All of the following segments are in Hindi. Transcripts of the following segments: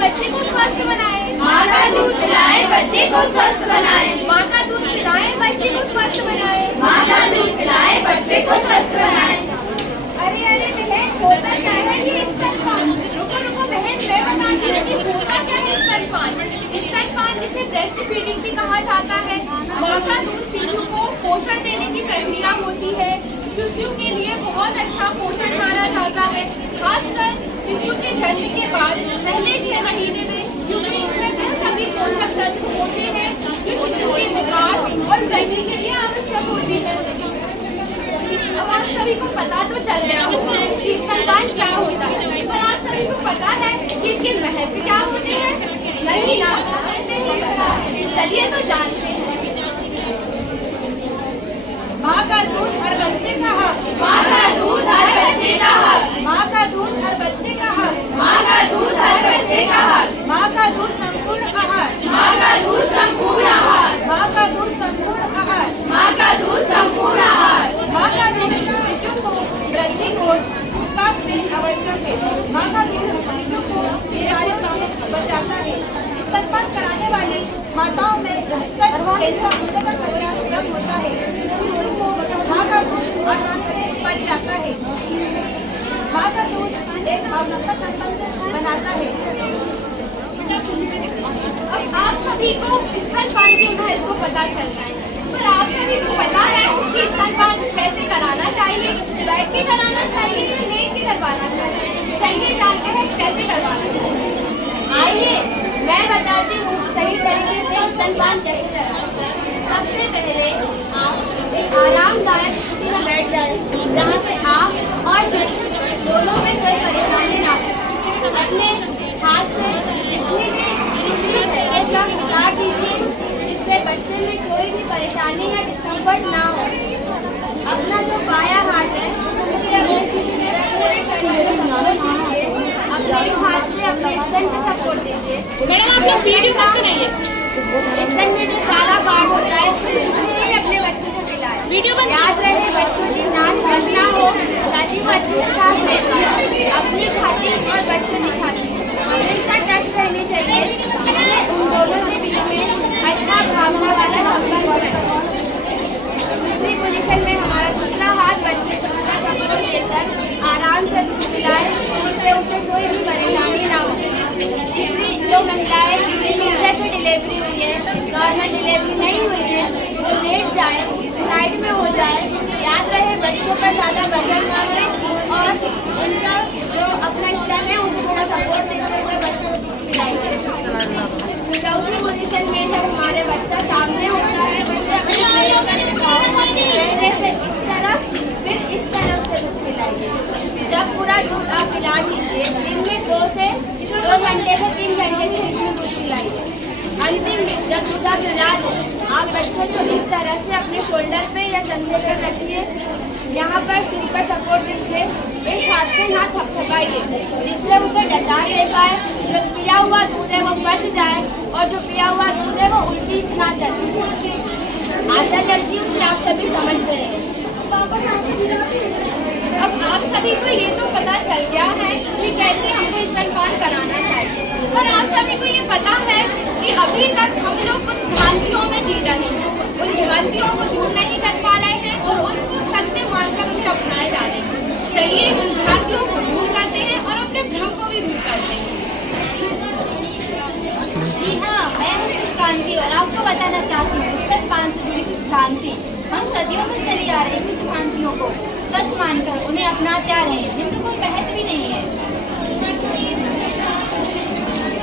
बच्चे को स्वस्थ बनाए। माँ का दूध पिलाएं, बच्चे को स्वस्थ बनाएं। माँ का दूध पिलाएं, बच्चे को स्वस्थ बनाए। माँ का दूध पिलाएं, बच्चे को स्वस्थ बनाएं। अरे अरे बहन, होता क्या है ये स्तनपान? रुको रुको बहन, मैं बताती हूँ कि होता क्या है स्तनपान। स्तनपान जिसे ब्रेस्ट फीडिंग भी कहा जाता है। माँ का दूध शिशु को पोषण देने की प्रक्रिया होती है। शिशु के लिए बहुत अच्छा पोषण माना जाता है, खासकर शिशु के जन्म के बाद पहले 6 महीने में, क्योंकि इसमें वह सभी पोषक तत्व होते हैं जो शिशु के विकास और वृद्धि के लिए आवश्यक होते हैं। अब आप सभी को पता तो चल गया होगा कि स्तनपान क्या होता है, पर आप सभी को पता है कि इसके महत्व क्या होते हैं? नहीं ना, नहीं पता। चलिए तो जानते हैं। माँ का दूध हर बच्चे का हक। माँ का दूध हर बच्चे का हक। माँ का दूध हर बच्चे का हक। माँ का दूध हर बच्चे का हक। माँ का दूध संपूर्ण आहार। माँ का दूध संपूर्ण आहार। माँ का दूध संपूर्ण आहार। माँ का दूध संपूर्ण आहार। माँ का दूध शिशु को वृद्धि और विकास में आवश्यक है। माँ का दूध शिशु को बीमारियों से बचाता है। स्तनपान कराने वाली माताओं में कैंसर होने का खतरा कम होता है। शिशु को माँ का दूध आसान से पच जाता है। माँ का दूध एक भावनात्मक संबंध बनाता है। अब आप सभी को स्तनपान के महत्व को पता चल गया है, पर आप सभी को पता है कि स्तनपान कैसे कराना चाहिए? बैठ के कराना चाहिए या लेट के करवाना चाहिए? चलिए जानते हैं कैसे करवाना चाहिए। आइए मैं बताती हूँ सही तरीके से स्तनपान कैसे करना है। सबसे पहले आप एक आरामदायक स्थिति में बैठ जाए, जहाँ से आप और शिशु दोनों में कोई परेशानी ना हो। अपने हाथ से ऐसा हिला दीजिए जिससे बच्चे में कोई भी परेशानी या डिस्कम्फर्ट ना हो। अपना जो बायां हाथ है उसे अपने शिशु के पूरे शरीर से सपोर्ट दीजिए। अपने हाथ से अपने स्तन को सपोर्ट दीजिए। मैडम आप लोग वीडियो करते नहीं है। स्तन में जो सारा पार्ट होता है उसे अपने बच्चे से पिलाएं। वीडियो बंद याद रहे बच्चों की नाक बंद ना हो ताकि बच्चे साफ रह पाए। अपनी खातिर और बच्चों की खातिर हमेशा टच रहनी चाहिए, जिससे उन दोनों के बीच में अच्छा भावना वाला संबंध है। दूसरी पोजीशन में हमारा दूसरा हाथ बच्चे को सपोर्ट देकर आराम से दूध पिलाए, जिससे उसे कोई भी परेशानी ना हो। तीसरी जो महिलाएं जिनसे भी डिलीवरी हुई है, नॉर्मल डिलीवरी नहीं हुई है, वो लेट जाए, साइड में हो जाए। याद रहे बच्चों पर ज़्यादा वजन ना हो और उनका जो अपना स्तन है उसको थोड़ा सपोर्ट देते हुए बच्चों को दूध पिलाइए। चौथी पोजीशन में जब हमारे बच्चा सामने होता है, पहले से इस तरफ फिर इस तरफ से दूध पिलाइए। जब पूरा दूध आप पिला दीजिए, दिन में 2 घंटे से 3 घंटे के बीच में दूध पिलाइए। अंतिम में जब दूध आप पिला दें, आप बच्चों को इस तरह से अपने शोल्डर पे या कंधे पर रखिए, यहाँ पर सिर पर सपोर्ट दीजिए, एक हाथ से ना थपथपाइए, जिससे उसे डटा ले पाए। जो पिया हुआ दूध है वो बच जाए और जो पिया हुआ दूध है वो उल्टी ना चले। आशा करती हूँ कि आप सभी समझ गए। अब आप सभी को ये तो पता चल गया है कि कैसे हमको स्तनपान कराना चाहिए, पर आप सभी को ये पता है कि अभी तक हम लोग कुछ भ्रांतियों में जी रहे हैं। उन भ्रांतियों को दूर नहीं कर पा रहे हैं और उनको सत्य मानकर उसे अपनाए जा रहे हैं। चलिए उन भ्रांतियों को दूर करते हैं और अपने भ्रम को भी दूर करते हैं। जी हाँ, मैं हूँ सुकांति और आपको बताना चाहती हूँ स्तनपान से जुड़ी कुछ भ्रांति। हम सदियों से चली आ रही कुछ भ्रांतियों को सच मानकर उन्हें अपनाते आ रहे हैं, जिनको कोई महत्व भी नहीं है।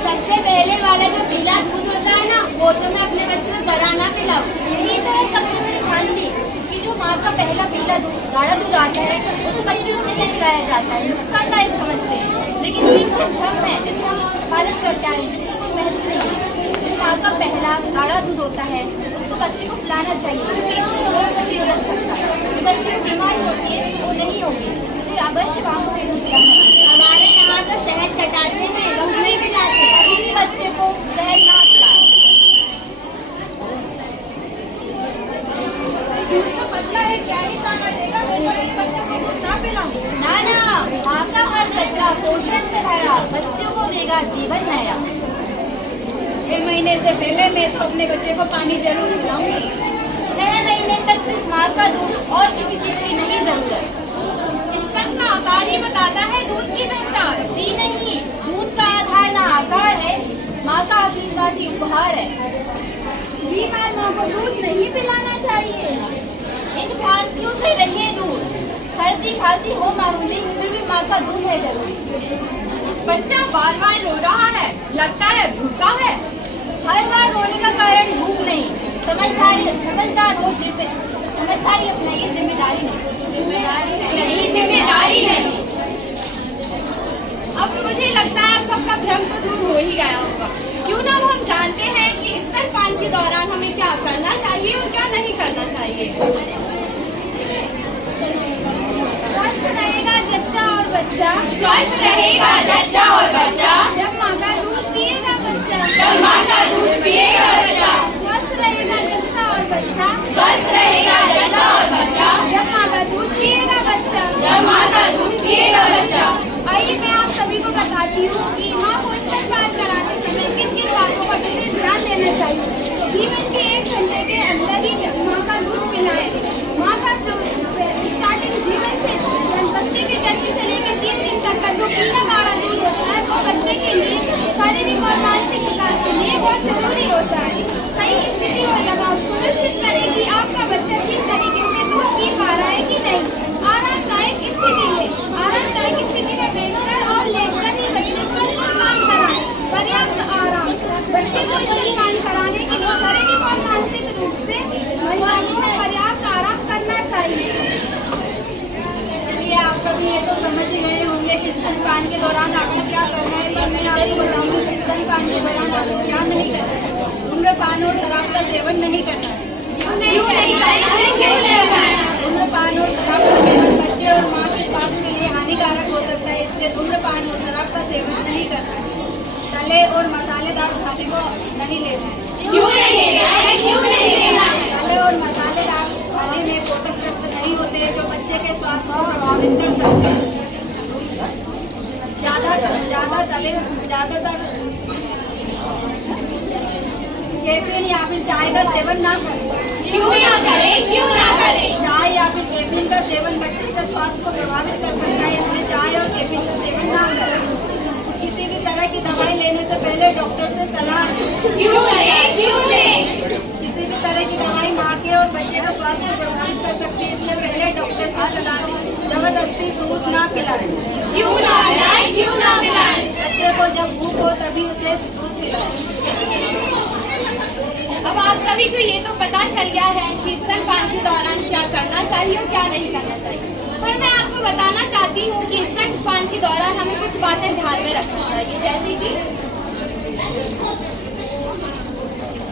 सबसे पहले वाला जो पीला दूध होता है ना, वो तो मैं अपने बच्चों को जरा ना पिलाऊं। यही तो है सबसे बड़ी भ्रांति कि जो माँ का पहला पीला दूध गाढ़ा दूध आता है उसे बच्चे को कैसे पिलाया जाता है, नुकसानदायक समझते हैं। लेकिन ये सिर्फ भ्रम है जिसको हम पालन करते आ रहे हैं, जिसका कोई महत्व नहीं है। जो माँ का पहला गाढ़ा दूध होता है उसको बच्चे को पिलाना चाहिए, क्योंकि इससे कोई प्रतिरोधक क्षमता जो बच्चे को बीमारी होती है वो नहीं होगी। इसलिए अवश्य माँ को दूध पिलाना। हमारे यहाँ तो शहद चटाते हैं, दूध नहीं पिलाते। अभी बच्चे को शहद ना पिलाएं। दूध तो पतला है, क्या ही ताकत देगा, बच्चों को दूध ना पिलाऊं। ना ना, माँ का हर कचरा पोषण से भरा बच्चों को देगा जीवन सेवन है अब। 6 महीने से पहले मैं तो अपने बच्चे को पानी जरूर पिलाऊंगी। 6 महीने तक सिर्फ माँ का दूध और किसी चीज की नहीं जरूरत। स्तन का आकार ही बताता है दूध की पहचान। जी नहीं, दूध का आधार ना आकार है, माँ का आशीर्वादी उपहार है। बीमार माँ को दूध नहीं पिलाना चाहिए। इन फालतू से रहिए दूर। सर्दी खांसी हो मामूली, फिर भी माँ का दूध है जरूरी। बच्चा बार बार रो रहा है, लगता है भूखा है। हर बार रोने का कारण भूख नहीं, समझदार हो समझदारी अपनाइए, जिम्मेदारी नहीं। जिम्मेदारी नहीं। अब मुझे लगता है अब सबका भ्रम तो दूर हो ही गया होगा। क्यों ना वो हम जानते हैं कि स्तनपान के दौरान हमें क्या करना चाहिए और क्या नहीं करना चाहिए। स्वस्थ रहेगा जच्चा और बच्चा, स्वस्थ रहेगा जच्चा और बच्चा, जब माँ का दूध पिएगा बच्चा। जब माँ का दूध पिएगा बच्चा। स्वस्थ रहेगा जच्चा और बच्चा, स्वस्थ रहेगा जच्चा और बच्चा, जब माँ का दूध पिएगा बच्चा। जब माँ का दूध पिएगा बच्चा। आइए मैं आप सभी को बताती हूँ कि माँ को स्तनपान कराने समय किन किन बातों का विशेष ध्यान देना चाहिए। जीवन के 1 घंटे के अंदर ही माँ का दूध पिलाएं। माँ का जो स्टार्टिंग जीवन से बच्चे के जन्म से लेकर 3 दिन तक का जो पीना वाला दूध होता है वो बच्चे के लिए शारीरिक और मानसिक विकास के लिए बहुत जरूरी होता है। सही स्थिति और लगाव सुनिश्चित करें कि आपका बच्चा ठीक तरीके से दूध पी पा रहा है कि नहीं। आरामदायक स्थिति में बैठकर और लेटकर ही बच्चे को स्तनपान कराएं। पर्याप्त आराम, बच्चे को स्तनपान कराने के लिए शारीरिक और मानसिक रूप से महिलाओं को पर्याप्त आराम करना चाहिए। चलिए आप सभी ये तो समझ ही गए होंगे कि स्तनपान के दौरान आपको क्या करना है, पर मैं आपको बताऊंगी कि स्तनपान के दौरान आपको क्या नहीं करना है। धूम्रपान और शराब का सेवन नहीं करना है। क्यों नहीं करना है? क्यों नहीं करना है? धूम्रपान और शराब का सेवन बच्चे और माँ के स्वास्थ्य के लिए हानिकारक हो सकता है, इसलिए धूम्रपान और शराब का सेवन नहीं करना है। तले और मसालेदार खाने को नहीं लेना है। क्यों नहीं लेना है? क्यों नहीं लेना है? तले और मसालेदार खाने में पोषक तत्व नहीं होते जो बच्चे के स्वास्थ्य को प्रभावित कर सकते हैं। ज्यादातर कैफीन या फिर चाय का सेवन ना करें। क्यों ना करें? क्यों ना करें? चाय या फिर कैफीन का सेवन बच्चे के स्वास्थ्य को प्रभावित कर सकता है, इसलिए चाय और कैफीन का सेवन ना करें। किसी भी तरह की दवाई लेने से पहले डॉक्टर से सलाह लें। क्यों लें? क्यों लें? किसी भी तरह की दवाई माँ के और बच्चे का स्वास्थ्य को प्रभावित कर सकती है, इसलिए पहले डॉक्टर से सलाह लें। जबरदस्ती दूध ना पिलाएं। क्यों ना पिलाएं? क्यों ना पिलाएं? बच्चे को जब भूख हो तभी उसे दूध पिलाएं। अब आप सभी को ये तो पता चल गया है कि स्तनपान के दौरान क्या करना चाहिए और क्या नहीं करना चाहिए, पर मैं आपको बताना चाहती हूँ कि स्तनपान के दौरान हमें कुछ बातें ध्यान में रखनी चाहिए, जैसे कि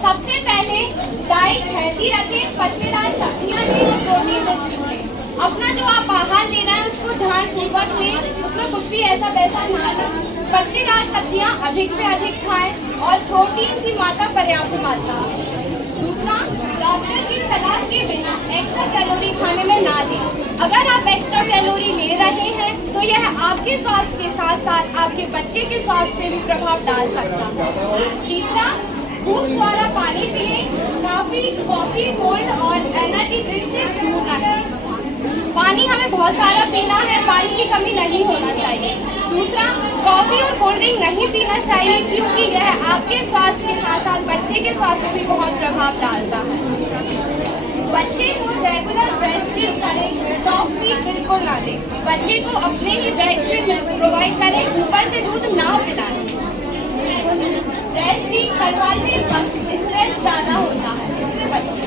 सबसे पहले डाइट हेल्दी रखें, पत्तेदार सब्जियां लें और प्रोटीन लें। अपना जो आप आहार ले रहे हैं उसको ध्यानपूर्वक लें, उसमें कुछ भी ऐसा वैसा ना लें। पत्तेदार सब्जियां अधिक से अधिक खाएं और प्रोटीन की मात्रा पर्याप्त मात्रा। दूसरा, डॉक्टर की सलाह के बिना एक्स्ट्रा कैलोरी खाने में ना दें। अगर आप एक्स्ट्रा कैलोरी ले रहे हैं तो यह आपके स्वास्थ्य के साथ साथ आपके बच्चे के स्वास्थ्य पे भी प्रभाव डाल सकता है। तीसरा, दूध द्वारा पानी पिएं, कॉफी, कोल्ड और एनर्जी ड्रिंक से दूर रखें। पानी हमें बहुत सारा पीना है, पानी की कमी नहीं होना चाहिए। दूसरा, कॉफी और कोल्ड ड्रिंक नहीं पीना चाहिए क्योंकि यह आपके स्वास्थ्य के साथ साथ बच्चे के स्वास्थ्य पर भी बहुत प्रभाव डालता है। बच्चे को रेगुलर ब्रेस्ट फीड करें, सॉफ्ट फीड बिल्कुल ना दें। बच्चे को अपने ही ब्रेस्ट से मिल्क प्रोवाइड करें, ऊपर से दूध ना पिलाएं। ब्रेस्ट फीड करवाने पर स्ट्रेस ज्यादा होता है, इसलिए बच्चे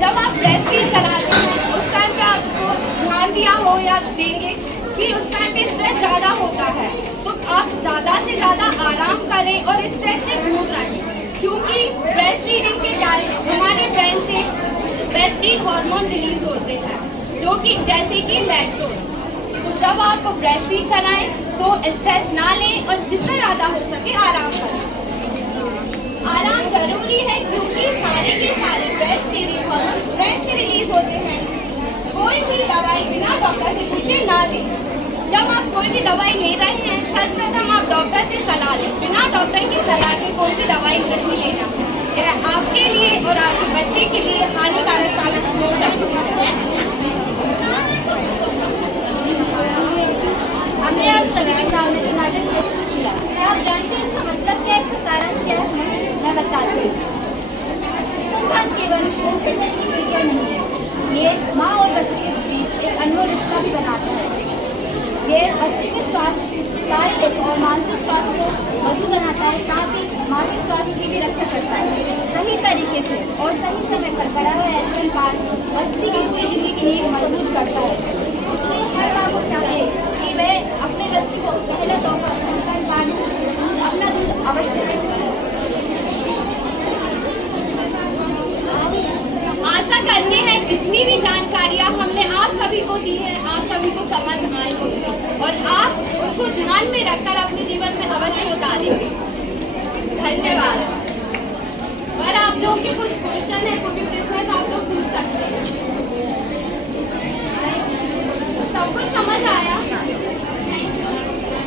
जब आप ब्रेस्ट फीड कराते हैं उस टाइम पे आपको ध्यान दिया हो या देंगे कि उस टाइम पे स्ट्रेस ज्यादा होता है, तो आप ज्यादा से ज्यादा आराम करें और स्ट्रेस से दूर रहें, क्योंकि ब्रेस्ट फीडिंग के कारण हमारे ब्रेन से ब्रेस्ट फीड हार्मोन रिलीज होते हैं, जो कि जैसे कि लैक्टोज। तो जब आप ब्रेस्ट फीड कराएं तो स्ट्रेस ना लें और जितना ज्यादा हो सके आराम करें। आराम जरूरी है क्योंकि सारे के सारे ब्रेस्ट फीडिंग हार्मोन ब्रेन से रिलीज होते हैं। कोई भी दवाई बिना डॉक्टर से पूछे ना दें। जब आप कोई भी दवाई ले रहे हैं, सर्वप्रथम आप डॉक्टर से सलाह लें। बिना डॉक्टर की सलाह के कोई भी दवाई नहीं लेना। यह आपके लिए और आपके बच्चे के लिए हानिकारक साबित हो सकती है। हमने आप सभी के सामने नाटक प्रस्तुत किया। क्या आप जानते हैं इसका मतलब क्या है, इसका सारांश क्या है? मैं बताती हूँ। स्तनपान केवल पोषण देने की प्रक्रिया नहीं है, ये माँ और बच्चे के बीच एक अनमोल रिश्ता भी बनाता है। ये बच्चे के स्वास्थ्य, शारीरिक और मानसिक स्वास्थ्य को मजबूत बनाता है, साथ ही माँ के स्वास्थ्य की भी रक्षा करता है। सही तरीके से और सही समय पर करा हुआ स्तनपान बच्चे की पूरी जिंदगी की नींव मजबूत करता है। इसलिए हर माँ को चाहिए कि वह अपने बच्चे को पहले तौर पर स्तनपान अपना दूध अवश्य दें। आशा करते हैं जितनी भी जानकारियां हमने आप सभी को दी है, आप सभी को समझ आई होगी और आप उनको ध्यान में रखकर अपने जीवन में अवश्य उतारेंगे। धन्यवाद। अगर आप लोग के कुछ क्वेश्चन है, कोई प्रश्न है तो आप लोग पूछ सकते हैं। सब कुछ समझ आया?